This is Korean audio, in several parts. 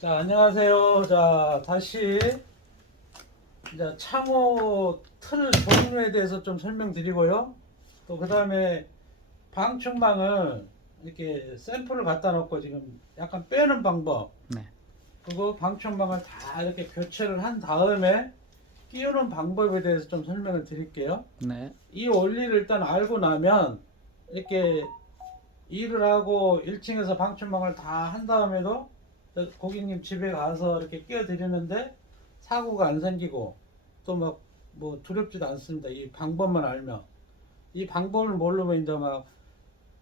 자, 안녕하세요. 자, 다시 이제 창호 틀 종류에 대해서 좀 설명드리고요. 또 그 다음에 방충망을 이렇게 샘플을 갖다 놓고 지금 약간 빼는 방법, 네. 그리고 방충망을 다 이렇게 교체를 한 다음에 끼우는 방법에 대해서 좀 설명을 드릴게요. 네. 이 원리를 일단 알고 나면 이렇게 일을 하고 1층에서 방충망을 다 한 다음에도 고객님 집에 가서 이렇게 끼워 드리는데 사고가 안 생기고 또 막 뭐 두렵지도 않습니다. 이 방법만 알면. 이 방법을 모르면 이제 막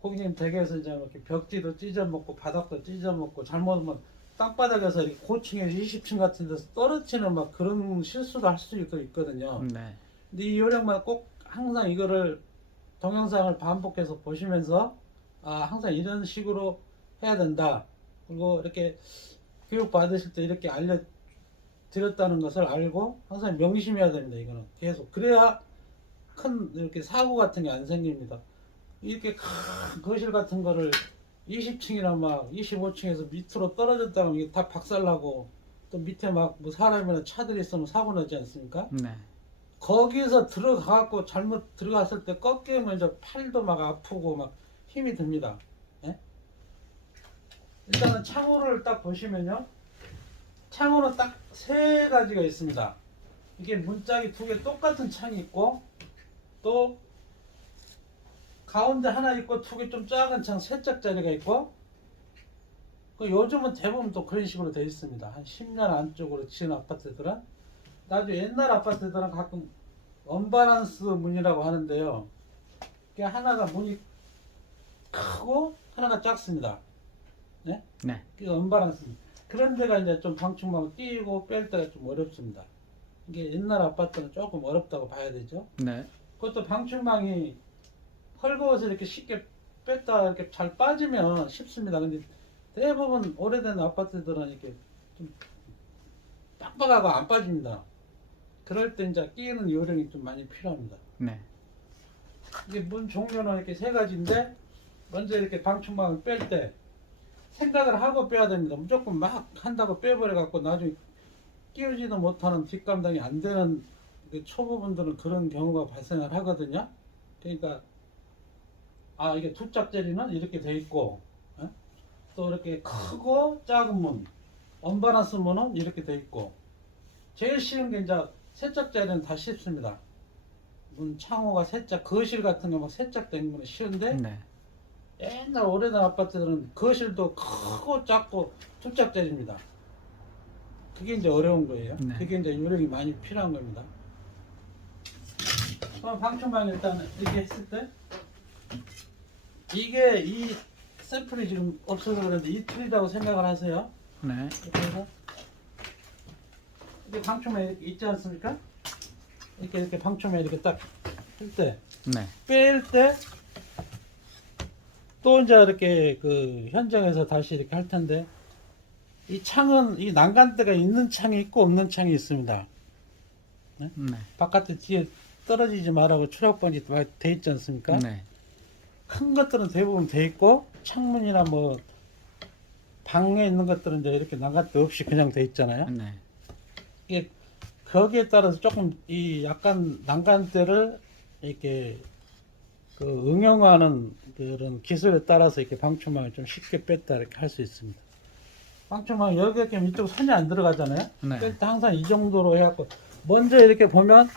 고객님 댁에서 이제 이렇게 벽지도 찢어 먹고 바닥도 찢어 먹고 잘못하면 땅바닥에서 이렇게 고층에서 20층 같은 데서 떨어지는 막 그런 실수도 할 수 있거든요. 네. 근데 이 요령만 꼭 항상 이거를 동영상을 반복해서 보시면서 항상 이런 식으로 해야 된다. 그리고 이렇게 교육 받으실 때 이렇게 알려드렸다는 것을 알고 항상 명심해야 됩니다. 이거는 계속 그래야 큰 이렇게 사고 같은 게 안 생깁니다. 이렇게 큰 거실 같은 거를 20층이나 막 25층에서 밑으로 떨어졌다가 이게 다 박살나고 또 밑에 막 뭐 사람이나 차들이 있으면 사고 나지 않습니까? 네. 거기서 들어가갖고 잘못 들어갔을 때 꺾이면 이제 팔도 막 아프고 막 힘이 듭니다. 예? 일단은 창호를 딱 보시면요. 창호는 딱 세 가지가 있습니다. 이게 문짝이 두 개 똑같은 창이 있고 또 가운데 하나 있고 두 개 좀 작은 창 세 짝짜리가 있고 그 요즘은 대부분 또 그런 식으로 되어 있습니다. 한 10년 안쪽으로 지은 아파트들은 나중에 옛날 아파트들은 가끔 언바란스 문이라고 하는데요. 이게 하나가 문이 크고 하나가 작습니다. 네? 네. 그게 언바란스. 그런 데가 이제 좀 방충망을 띄고 뺄 때가 좀 어렵습니다. 이게 옛날 아파트는 조금 어렵다고 봐야 되죠. 네. 그것도 방충망이 헐거워서 이렇게 쉽게 뺐다 이렇게 잘 빠지면 쉽습니다. 근데 대부분 오래된 아파트들은 이렇게 좀 빡빡하고 안 빠집니다. 그럴 때 이제 끼우는 요령이 좀 많이 필요합니다. 네. 이게 문 종류는 이렇게 세 가지인데 먼저 이렇게 방충망을 뺄 때 생각을 하고 빼야 됩니다. 무조건 막 한다고 빼버려 갖고 나중에 끼우지도 못하는 뒷감당이 안 되는 초보분들은 그런 경우가 발생을 하거든요. 그러니까 이게 두 짝짜리는 이렇게 돼 있고 또 이렇게 크고 작은 문 언바란스 문은 이렇게 돼 있고 제일 쉬운 게 이제 세 짝짜리는 다 쉽습니다. 문 창호가 세 짝, 거실 같은 거 막 세 짝 된 거는 쉬운데 네. 옛날 오래된 아파트들은 거실도 크고 작고 두 짝짜리입니다. 그게 이제 어려운 거예요. 네. 그게 이제 요령이 많이 필요한 겁니다. 그럼 방충망 일단 이렇게 했을 때 이게 이 샘플이 지금 없어서 그런데 이 틀이라고 생각을 하세요. 네. 이렇게 해서 이게 방충망 이렇게 있지 않습니까? 이렇게 방충망 이렇게 딱 할 때, 네. 뺄 때 또 이제 이렇게 그 현장에서 다시 이렇게 할 텐데 이 창은 이 난간대가 있는 창이 있고 없는 창이 있습니다. 네? 네. 바깥에 뒤에 떨어지지 말라고 추락번이 돼 있지 않습니까? 네. 큰 것들은 대부분 돼 있고 창문이나 뭐 방에 있는 것들은 이제 이렇게 난간대 없이 그냥 돼 있잖아요. 네. 이게 거기에 따라서 조금 이 약간 난간대를 이렇게 그 응용하는 그런 기술에 따라서 이렇게 방충망을 좀 쉽게 뺐다 이렇게 할 수 있습니다. 방충망 여기 이렇게 이쪽 선이 안 들어가잖아요. 네. 뺄 때 항상 이 정도로 해갖고 먼저 이렇게 보면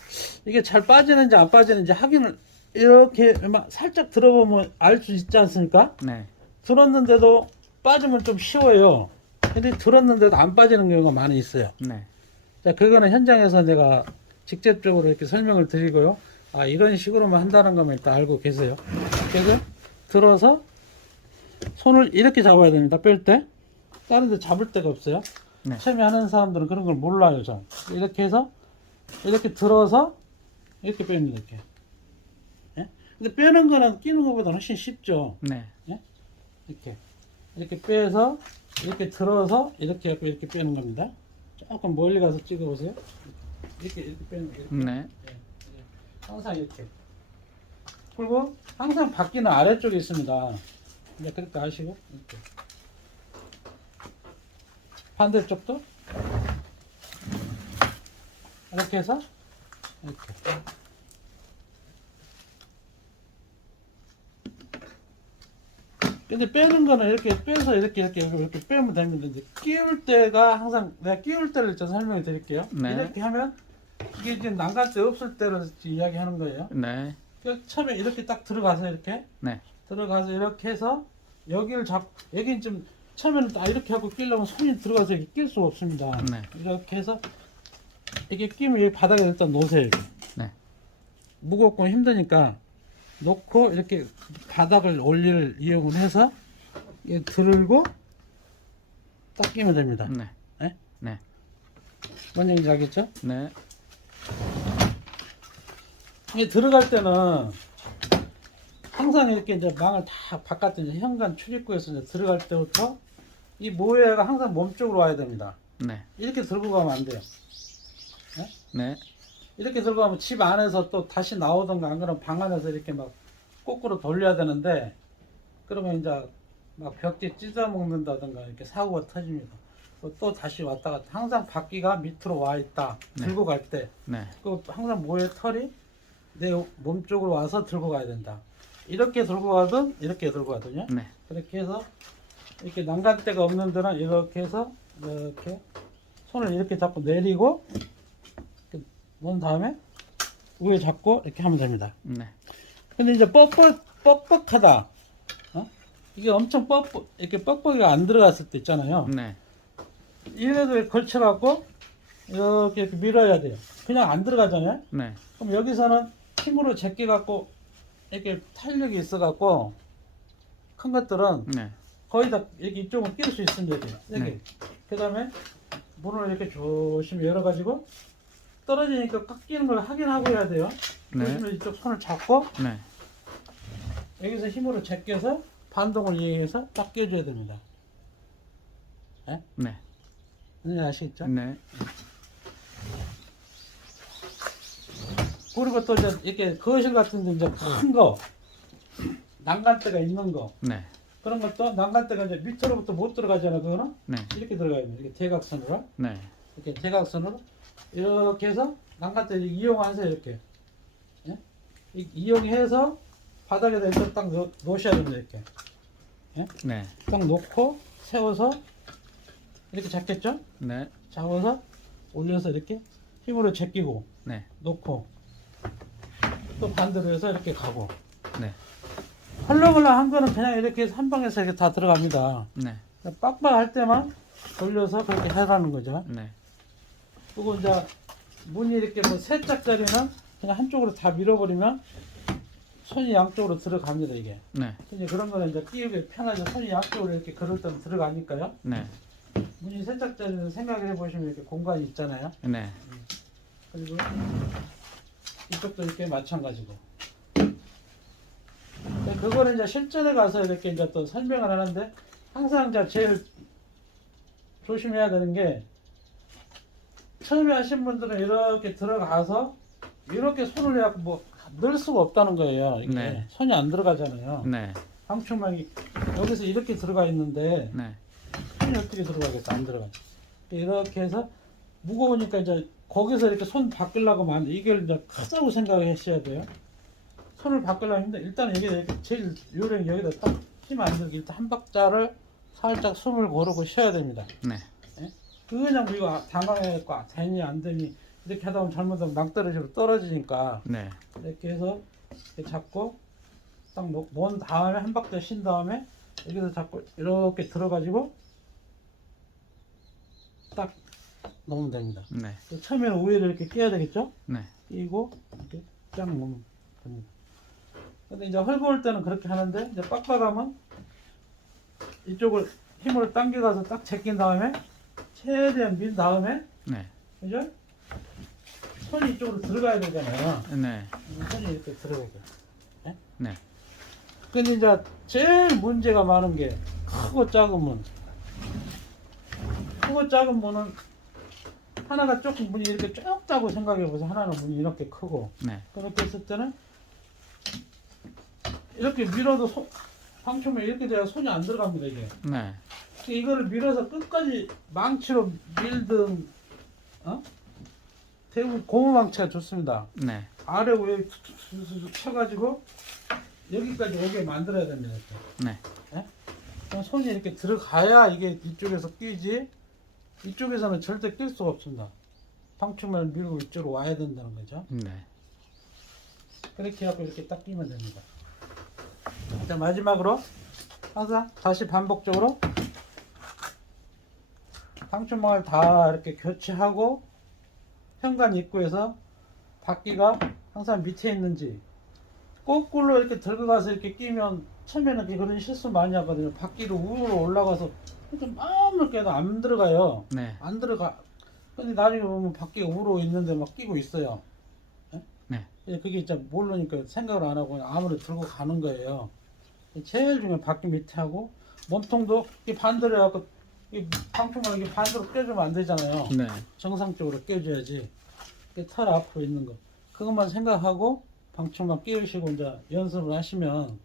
이게 잘 빠지는지 안 빠지는지 확인을 이렇게 막 살짝 들어보면 알 수 있지 않습니까? 네. 들었는데도 빠지면 좀 쉬워요. 근데 들었는데도 안 빠지는 경우가 많이 있어요. 네. 자, 그거는 현장에서 내가 직접적으로 이렇게 설명을 드리고요. 이런 식으로만 한다는 것만 일단 알고 계세요. 그래서 들어서 손을 이렇게 잡아야 됩니다. 뺄 때. 다른 데 잡을 데가 없어요. 네. 처음에 하는 사람들은 그런 걸 몰라요. 전. 이렇게 해서 이렇게 들어서 이렇게 뺍니다. 이렇게. 예? 근데 빼는 거는 끼는 것보다 훨씬 쉽죠. 네. 예? 이렇게 빼서 이렇게 들어서 이렇게 하고 이렇게 빼는 겁니다. 조금 멀리 가서 찍어보세요. 이렇게 빼는 거예요. 네. 예. 항상 이렇게. 그리고 항상 바퀴는 아래쪽에 있습니다. 이제 그렇게 아시고 이렇게. 반대쪽도 이렇게 해서 이렇게. 근데 빼는 거는 이렇게 빼서 이렇게 빼면 됩니다. 이제 끼울 때가 항상 내가 끼울 때를 좀 설명해 드릴게요. 네. 이렇게 하면 이게 이제 난간대 없을 때를 이야기하는 거예요. 네. 처음에 이렇게 딱 들어가서 이렇게 네. 들어가서 이렇게 해서 여기를 잡 여기는 좀 처음에는 딱 이렇게 하고 끼려면 손이 들어가서 이렇게 낄 수가 없습니다. 네. 이렇게 해서 이렇게 끼면 여기 바닥에 일단 놓으세요. 이렇게. 네. 무겁고 힘드니까 놓고 이렇게 바닥을 올릴 이용을 해서 이렇게 들고 딱 끼면 됩니다. 네. 네? 네. 뭔 얘기인지 알겠죠? 네. 이게 들어갈 때는 항상 이렇게 이제 망을 다 바깥에 이제 현관 출입구에서 이제 들어갈 때부터 이 모래가 항상 몸쪽으로 와야 됩니다. 네. 이렇게 들고 가면 안 돼요. 네. 이렇게 들고 가면 집 안에서 또 다시 나오던가 안 그러면 방 안에서 이렇게 막 거꾸로 돌려야 되는데 그러면 이제 막 벽에 찢어 먹는다던가 이렇게 사고가 터집니다. 또 다시 왔다 갔다 항상 바퀴가 밑으로 와 있다. 네. 들고 갈 때 네. 그 항상 모래 털이 내 몸 쪽으로 와서 들고 가야 된다. 이렇게 들고 가든 이렇게 들고 가든요. 네. 그렇게 해서 이렇게 난간대가 없는 데는 이렇게 해서 이렇게 손을 이렇게 잡고 내리고 이렇게 놓은 다음에 위에 잡고 이렇게 하면 됩니다. 네. 근데 이제 뻑뻑하다. 이게 엄청 이렇게 뻑뻑이가 안 들어갔을 때 있잖아요. 네. 얘네들 걸쳐갖고 이렇게 밀어야 돼요. 그냥 안 들어가잖아요. 네. 그럼 여기서는 힘으로 제껴갖고 이렇게 탄력이 있어갖고 큰 것들은 네. 거의 다 이렇게 이쪽으로 낄 수 있습니다. 이렇게. 네. 그 다음에 문을 이렇게 조심히 열어가지고 떨어지니까 깎이는 걸 확인하고 해야 돼요. 네. 조심히 이쪽 손을 잡고 네. 여기서 힘으로 제껴서 반동을 이용해서 딱 껴줘야 됩니다. 네? 네. 네, 아시겠죠? 네. 그리고 또 이제 이렇게 거실 같은 데 이제 큰 거, 난간대가 있는 거, 네. 그런 것도 난간대가 이제 밑으로부터 못 들어가잖아요. 그거는 네. 이렇게 들어가야 돼요. 이렇게 대각선으로. 네. 이렇게 대각선으로 이렇게 해서 난간대 이용하세요. 이렇게. 예? 이용해서 바닥에다 이렇게 딱 놓으셔야 됩니다. 이렇게. 예? 네. 딱 놓고 세워서 이렇게 잡겠죠? 네. 잡아서 올려서 이렇게 힘으로 제끼고 네. 놓고 또 반대로 해서 이렇게 가고 네. 헐렁헐렁 한 거는 그냥 이렇게 해서 한 방에서 이렇게 다 들어갑니다. 네. 빡빡할 때만 돌려서 그렇게 해가는 거죠. 네. 그리고 이제 문이 이렇게 뭐 세 짝짜리는 그냥 한쪽으로 다 밀어버리면 손이 양쪽으로 들어갑니다. 이게. 네. 이제 그런 거는 이제 끼우기 편하죠. 손이 양쪽으로 이렇게 그럴 때는 들어가니까요. 네. 문이 세 짝짜리는 생각해 보시면 이렇게 공간이 있잖아요. 네. 그리고 이쪽도 이렇게 마찬가지고. 그거는 이제 실전에 가서 이렇게 이제 또 설명을 하는데 항상 이제 제일 조심해야 되는 게 처음에 하신 분들은 이렇게 들어가서 이렇게 손을 해갖고 뭐 넣을 수가 없다는 거예요. 이게 네. 손이 안 들어가잖아요. 네. 방충망이 여기서 이렇게 들어가 있는데 네. 손이 어떻게 들어가겠어? 안 들어가. 이렇게 해서 무거우니까 이제 거기서 이렇게 손 바꾸려고 하면 이걸 이제 크다고 생각하셔야 돼요. 손을 바꾸려면 힘든데 일단 여기 이렇게 제일 요령 여기다 딱 힘 안 들게 일단 한 박자를 살짝 숨을 고르고 쉬어야 됩니다. 네. 그냥 이거 당황해갖고 되니 안 되니 이렇게 하다 보면 잘못하면 낭떠러지로 떨어지니까 네. 이렇게 해서 이렇게 잡고 딱 놓은 다음에 한 박자 쉰 다음에 여기서 잡고 이렇게 들어가지고 딱 놓으면 됩니다. 네. 처음에는 우회를 이렇게 끼워야 되겠죠? 네. 끼고 이렇게 쫙 놓으면 됩니다. 근데 이제 헐거울 때는 그렇게 하는데 이제 빡빡하면 이쪽을 힘으로 당겨가서 딱 제낀 다음에 최대한 민 다음에 네. 그죠? 손이 이쪽으로 들어가야 되잖아요. 네. 손이 이렇게 들어가게. 네? 네. 근데 이제 제일 문제가 많은 게 크고 작은 문. 크고 작은 문은 하나가 조금 문이 이렇게 좁다고 생각해 보세요. 하나는 문이 이렇게 크고. 네. 그렇게 했을 때는 이렇게 밀어도 방충망 이렇게 돼야 손이 안 들어갑니다. 이게. 네. 이거를 밀어서 끝까지 망치로 밀든 대부분 고무망치가 좋습니다. 네. 아래 위에 툭툭툭툭 쳐가지고 여기까지 오게 만들어야 됩니다. 이렇게. 네. 그럼 손이 이렇게 들어가야 이게 이쪽에서 끼지, 이쪽에서는 절대 낄 수가 없습니다. 방충망을 밀고 이쪽으로 와야 된다는 거죠. 네. 그렇게 하고 이렇게 딱 끼면 됩니다. 자, 마지막으로 항상 다시 반복적으로 방충망을 다 이렇게 교체하고 현관 입구에서 바퀴가 항상 밑에 있는지 거꾸로 이렇게 들고 가서 이렇게 끼면 처음에는 그런 실수 많이 하거든요. 바퀴로 위로 올라가서 이렇게 마음을 깨도 안 들어가요. 네. 안 들어가. 근데 나중에 보면 바퀴가 우로 있는데 막 끼고 있어요. 예? 네. 그게 진짜 모르니까 생각을 안 하고 아무리 들고 가는 거예요. 제일 중요한 바퀴 밑에 하고 몸통도 이 반대로 해갖고 이 방충망 이게 반대로 껴주면 안 되잖아요. 네. 정상적으로 껴줘야지. 털 앞으로 있는 거 그것만 생각하고 방충망 끼우시고 이제 연습을 하시면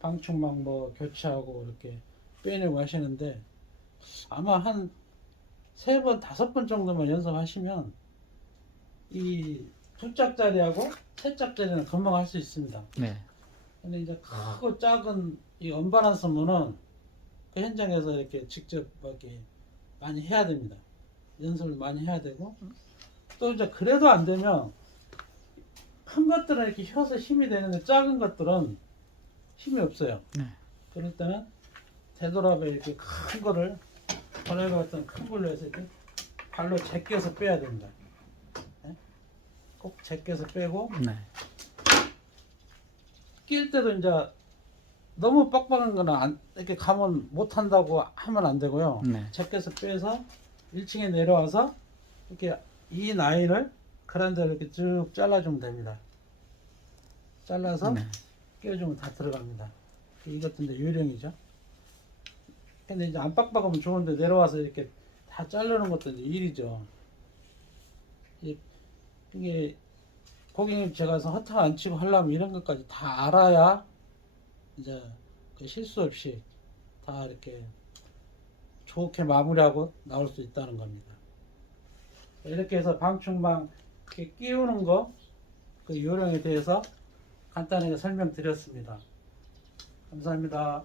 방충망 뭐 교체하고 이렇게 빼내고 하시는데 아마 한 3번, 5번 정도만 연습하시면 이 2짝짜리하고 3짝짜리는 금방 할 수 있습니다. 네. 근데 이제 크고 작은 이 언밸런스면은 그 현장에서 이렇게 직접 이렇게 많이 해야 됩니다. 연습을 많이 해야 되고 또 이제 그래도 안 되면 큰 것들은 이렇게 혀서 힘이 되는데 작은 것들은 힘이 없어요. 네. 그럴 때는 되도록이면 이렇게 큰 거를 전에가 같은 큰 걸로 해서 이렇게 발로 제껴서 빼야 됩니다. 네? 꼭 제껴서 빼고 네. 낄 때도 이제 너무 빡빡한 거는 이렇게 가면 못 한다고 하면 안 되고요. 네. 제껴서 빼서 1층에 내려와서 이렇게 이 라인을 그란데로 이렇게 쭉 잘라주면 됩니다. 잘라서 네. 끼워주면 다 들어갑니다. 이것도 이제 요령이죠. 근데 이제 안 빡빡하면 좋은데 내려와서 이렇게 다 자르는 것도 이제 일이죠. 이게 고객님 제가 허탕 안 치고 하려면 이런 것까지 다 알아야 이제 그 실수 없이 다 이렇게 좋게 마무리하고 나올 수 있다는 겁니다. 이렇게 해서 방충망 이렇게 끼우는 거 그 요령에 대해서 간단하게 설명드렸습니다. 감사합니다.